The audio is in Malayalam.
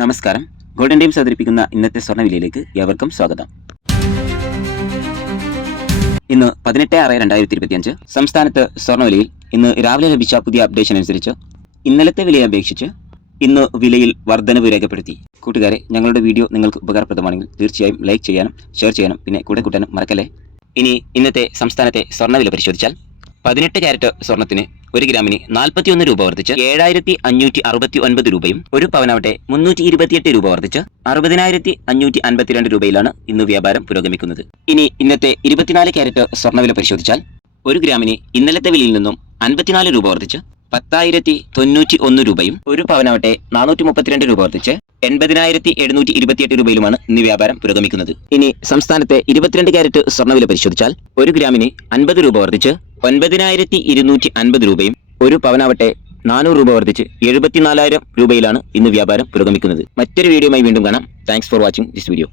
നമസ്കാരം. ഗോൾഡൻ ടൈംസ് അവതരിപ്പിക്കുന്ന ഇന്നത്തെ സ്വർണവിലയിലേക്ക് ഏവർക്കും സ്വാഗതം. ഇന്ന് പതിനെട്ട് ആറ് രണ്ടായിരത്തി ഇരുപത്തിയഞ്ച് സംസ്ഥാനത്ത് സ്വർണവിലയിൽ ഇന്ന് രാവിലെ ലഭിച്ച പുതിയ അപ്ഡേഷൻ അനുസരിച്ച് ഇന്നലത്തെ വിലയെ അപേക്ഷിച്ച് ഇന്ന് വിലയിൽ വർധനവ് രേഖപ്പെടുത്തി. കൂട്ടുകാരെ ഞങ്ങളുടെ വീഡിയോ നിങ്ങൾക്ക് ഉപകാരപ്രദമാണെങ്കിൽ തീർച്ചയായും ലൈക്ക് ചെയ്യാനും ഷെയർ ചെയ്യാനും പിന്നെ കൂടെ കൂട്ടാനും മറക്കല്ലേ? ഇനി ഇന്നത്തെ സംസ്ഥാനത്തെ സ്വർണവില പരിശോധിച്ചാൽ പതിനെട്ട് ക്യാരറ്റ് സ്വർണത്തിന് ഒരു ഗ്രാമിന് നാൽപ്പത്തിയൊന്ന് രൂപ വർദ്ധിച്ച് ഏഴായിരത്തി അഞ്ഞൂറ്റി അറുപത്തി ഒൻപത് രൂപയും ഒരു പവനാവട്ടെ മുന്നൂറ്റി ഇരുപത്തിയെട്ട് രൂപ വർദ്ധിച്ച് അറുപതിനായിരത്തി അഞ്ഞൂറ്റി അൻപത്തിരണ്ട് രൂപയിലാണ് ഇന്ന് വ്യാപാരം പുരോഗമിക്കുന്നത്. ഇനി ഇന്നത്തെ ഇരുപത്തിനാല് ക്യാരറ്റ് സ്വർണവില പരിശോധിച്ചാൽ ഒരു ഗ്രാമിന് ഇന്നലത്തെ വിലയിൽ നിന്നും അൻപത്തിനാല് രൂപ വർദ്ധിച്ച് പത്തായിരത്തി തൊണ്ണൂറ്റി ഒന്ന് രൂപയും ഒരു പവനാവട്ടെ നാനൂറ്റി മുപ്പത്തിരണ്ട് രൂപ വർദ്ധിച്ച് എൺപതിനായിരത്തി എഴുന്നൂറ്റി ഇരുപത്തിയെട്ട് രൂപയിലുമാണ് ഇന്ന് വ്യാപാരം പുരോഗമിക്കുന്നത്. ഇനി സംസ്ഥാനത്തെ ഇരുപത്തിരണ്ട് ക്യാരറ്റ് സ്വർണവില പരിശോധിച്ചാൽ ഒരു ഗ്രാമിന് അൻപത് രൂപ വർദ്ധിച്ച് ഒൻപതിനായിരത്തി ഇരുന്നൂറ്റി അൻപത് രൂപയും ഒരു പവനാവട്ടെ നാനൂറ് രൂപ വർദ്ധിച്ച് എഴുപത്തിനാലായിരം രൂപയിലാണ് ഇന്ന് വ്യാപാരം പുരോഗമിക്കുന്നത്. മറ്റൊരു വീഡിയോയുമായി വീണ്ടും കാണാം. Thanks for watching this video